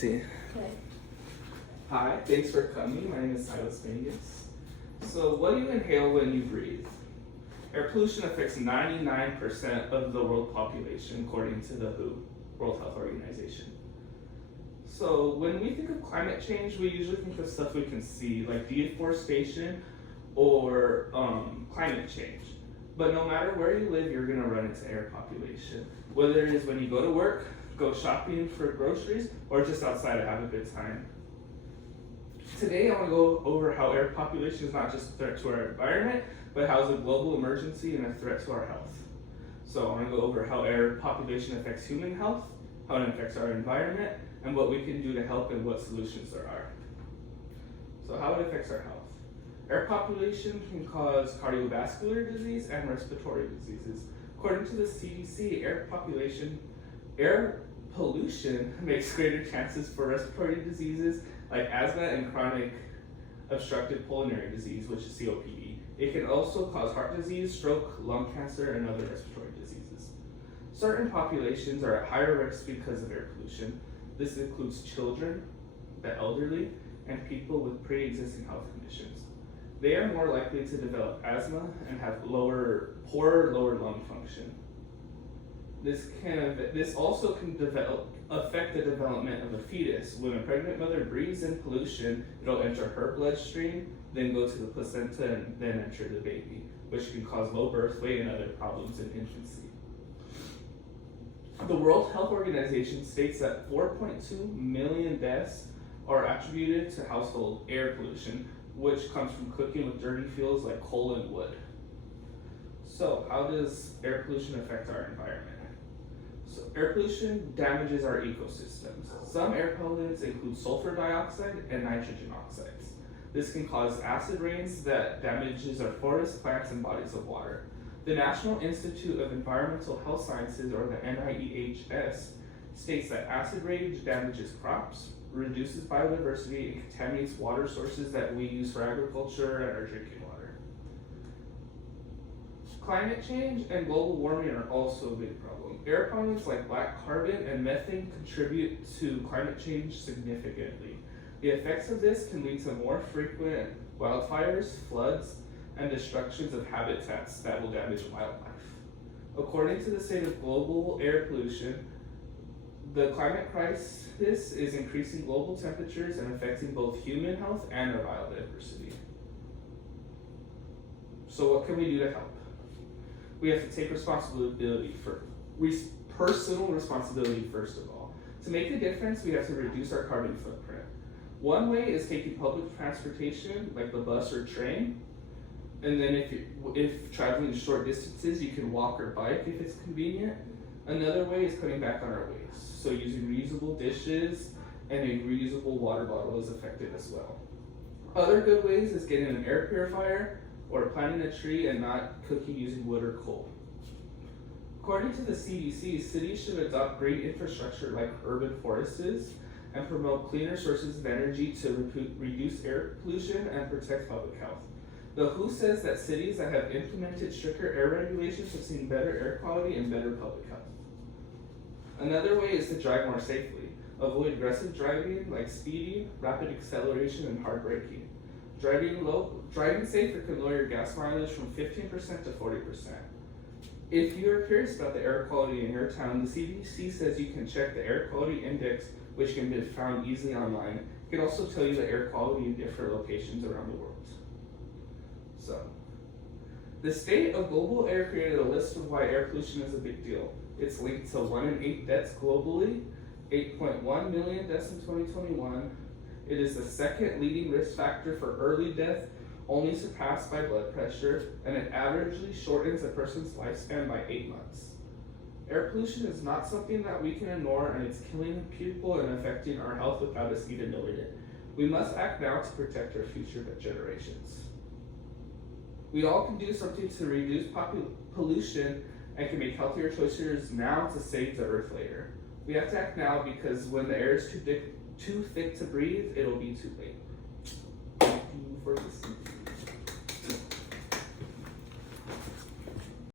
See. Okay. Hi, thanks for coming. My name is Silas Mangus. So, what do you inhale when you breathe? Air pollution affects 99% of the world population, according to the WHO, World Health Organization. So, when we think of climate change, we usually think of stuff we can see, like deforestation or climate change. But no matter where you live, you're going to run into air population. Whether it is when you go to work, go shopping for groceries, or just outside to have a good time. Today I want to go over how air population is not just a threat to our environment, but how it's a global emergency and a threat to our health. So I want to go over how air population affects human health, how it affects our environment, and what we can do to help and what solutions there are. So how it affects our health. Air population can cause cardiovascular disease and respiratory diseases. According to the CDC, air pollution makes greater chances for respiratory diseases like asthma and chronic obstructive pulmonary disease, which is COPD. It can also cause heart disease, stroke, lung cancer, and other respiratory diseases. Certain populations are at higher risk because of air pollution. This includes children, the elderly, and people with pre-existing health conditions. They are more likely to develop asthma and have poorer lower lung function. This also can affect the development of a fetus. When a pregnant mother breathes in pollution, it'll enter her bloodstream, then go to the placenta, and then enter the baby, which can cause low birth weight and other problems in infancy. The World Health Organization states that 4.2 million deaths are attributed to household air pollution, which comes from cooking with dirty fuels like coal and wood. So, how does air pollution affect our environment? So, air pollution damages our ecosystems. Some air pollutants include sulfur dioxide and nitrogen oxides. This can cause acid rains that damages our forests, plants, and bodies of water. The National Institute of Environmental Health Sciences, or the NIEHS, states that acid rain damages crops, reduces biodiversity, and contaminates water sources that we use for agriculture and our drinking water. Climate change and global warming are also a big problem. Air pollutants like black carbon and methane contribute to climate change significantly. The effects of this can lead to more frequent wildfires, floods, and destructions of habitats that will damage wildlife. According to the state of global air pollution, the climate crisis is increasing global temperatures and affecting both human health and our biodiversity. So what can we do to help? We have to take personal responsibility first of all. To make a difference, we have to reduce our carbon footprint. One way is taking public transportation, like the bus or train. And then if traveling short distances, you can walk or bike if it's convenient. Another way is cutting back on our waste. So using reusable dishes and a reusable water bottle is effective as well. Other good ways is getting an air purifier or planting a tree and not cooking using wood or coal. According to the CDC, cities should adopt green infrastructure like urban forests and promote cleaner sources of energy to reduce air pollution and protect public health. The WHO says that cities that have implemented stricter air regulations have seen better air quality and better public health. Another way is to drive more safely. Avoid aggressive driving like speeding, rapid acceleration, and hard braking. Driving safer can lower your gas mileage from 15% to 40%. If you are curious about the air quality in your town, the CDC says you can check the air quality index, which can be found easily online. It can also tell you the air quality in different locations around the world. So, the state of global air created a list of why air pollution is a big deal. It's linked to 1 in 8 deaths globally, 8.1 million deaths in 2021. It is the second leading risk factor for early death, only surpassed by blood pressure, and it averagely shortens a person's lifespan by 8 months. Air pollution is not something that we can ignore, and it's killing people and affecting our health without us even knowing it. We must act now to protect our future generations. We all can do something to reduce pollution and can make healthier choices now to save the earth later. We have to act now because when the air is too thick to breathe, it'll be too late. Thank you for listening.